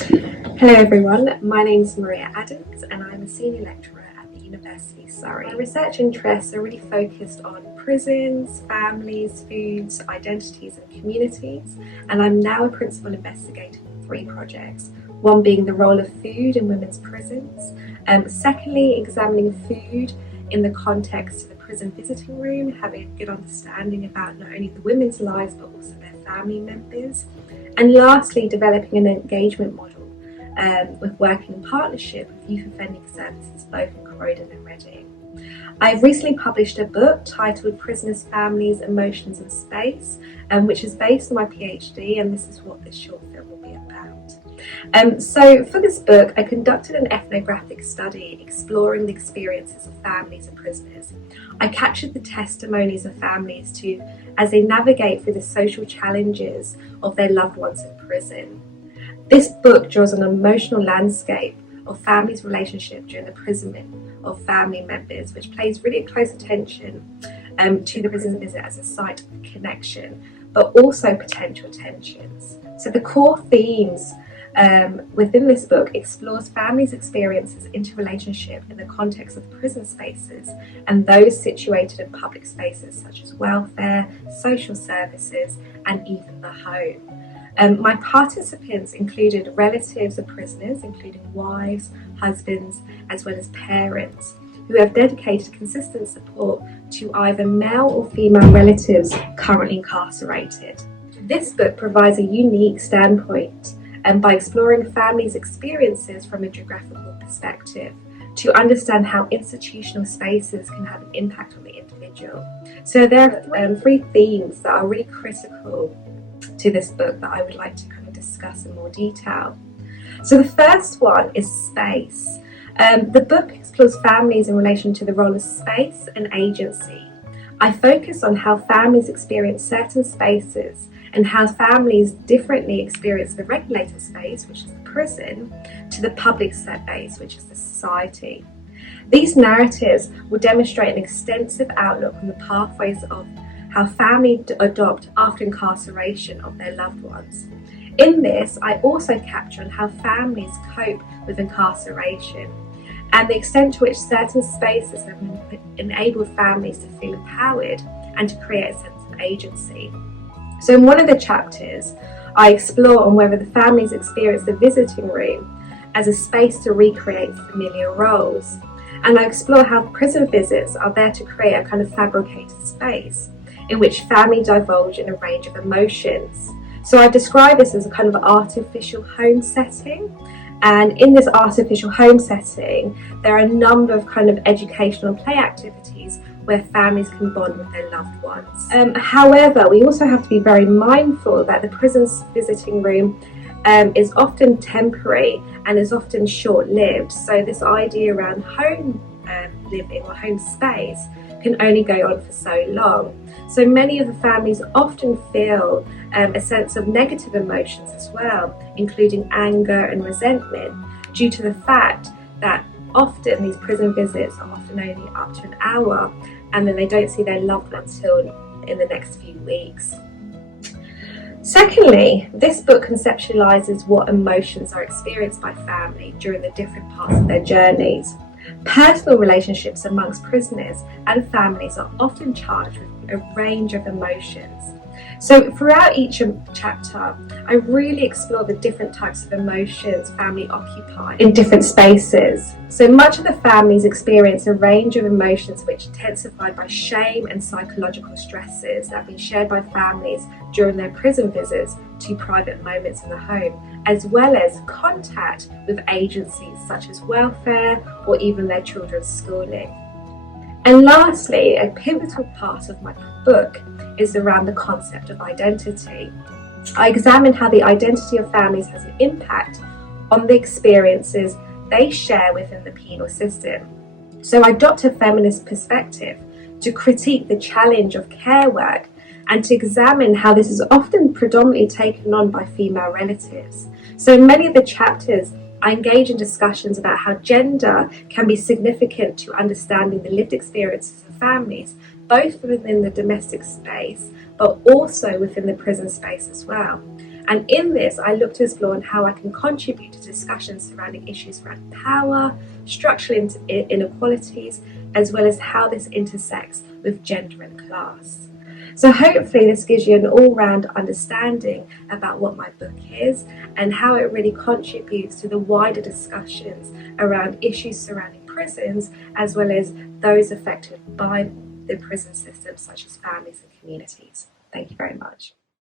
Hello everyone, my name is Maria Adams and I'm a senior lecturer at the University of Surrey. My research interests are really focused on prisons, families, foods, identities and communities, and I'm now a principal investigator in 3 projects, one being the role of food in women's prisons, secondly examining food in the context of the prison visiting room, having a good understanding about not only the women's lives but also their family members, and lastly developing an engagement model with working in partnership with youth offending services both in Croydon and Reading. I've recently published a book titled Prisoners, Families, Emotions and Space, which is based on my PhD, and this is what this short film will be about. So for this book, I conducted an ethnographic study exploring the experiences of families and prisoners. I captured the testimonies of families as they navigate through the social challenges of their loved ones in prison. This book draws an emotional landscape of families' relationship during the imprisonment of family members, which pays really close attention to the prison visit as a site of connection, but also potential tensions. So the core themes within this book explores families' experiences interrelationship in the context of prison spaces and those situated in public spaces such as welfare, social services, and even the home. My participants included relatives of prisoners, including wives, husbands, as well as parents, who have dedicated consistent support to either male or female relatives currently incarcerated. This book provides a unique standpoint by exploring families' experiences from a geographical perspective to understand how institutional spaces can have an impact on the individual. So there are 3 themes that are really critical to this book that I would like to kind of discuss in more detail. So the first one is space. The book explores families in relation to the role of space and agency. I focus on how families experience certain spaces and how families differently experience the regulated space, which is the prison, to the public space, which is the society. These narratives will demonstrate an extensive outlook on the pathways of how families adopt after incarceration of their loved ones. In this, I also capture on how families cope with incarceration and the extent to which certain spaces have enabled families to feel empowered and to create a sense of agency. So in one of the chapters, I explore on whether the families experience the visiting room as a space to recreate familiar roles. And I explore how prison visits are there to create a kind of fabricated space in which family divulge in a range of emotions. So I describe this as a kind of artificial home setting. And in this artificial home setting, there are a number of kind of educational play activities where families can bond with their loved ones. However, we also have to be very mindful that the prison's visiting room is often temporary and is often short-lived. So this idea around home living or home space can only go on for so long. So many of the families often feel a sense of negative emotions as well, including anger and resentment, due to the fact that often these prison visits are often only up to an hour and then they don't see their loved ones until in the next few weeks. Secondly, this book conceptualizes what emotions are experienced by family during the different parts of their journeys. Personal relationships amongst prisoners and families are often charged with a range of emotions. So throughout each chapter, I really explore the different types of emotions family occupy in different spaces. So much of the families experience a range of emotions which are intensified by shame and psychological stresses that have been shared by families during their prison visits to private moments in the home, as well as contact with agencies such as welfare or even their children's schooling. And lastly, a pivotal part of my book is around the concept of identity. I examine how the identity of families has an impact on the experiences they share within the penal system. So I adopt a feminist perspective to critique the challenge of care work and to examine how this is often predominantly taken on by female relatives. So in many of the chapters, I engage in discussions about how gender can be significant to understanding the lived experiences of families, both within the domestic space, but also within the prison space as well. And in this, I look to explore on how I can contribute to discussions surrounding issues around power, structural inequalities, as well as how this intersects with gender and class. So hopefully this gives you an all-round understanding about what my book is and how it really contributes to the wider discussions around issues surrounding prisons, as well as those affected by the prison system, such as families and communities. Thank you very much.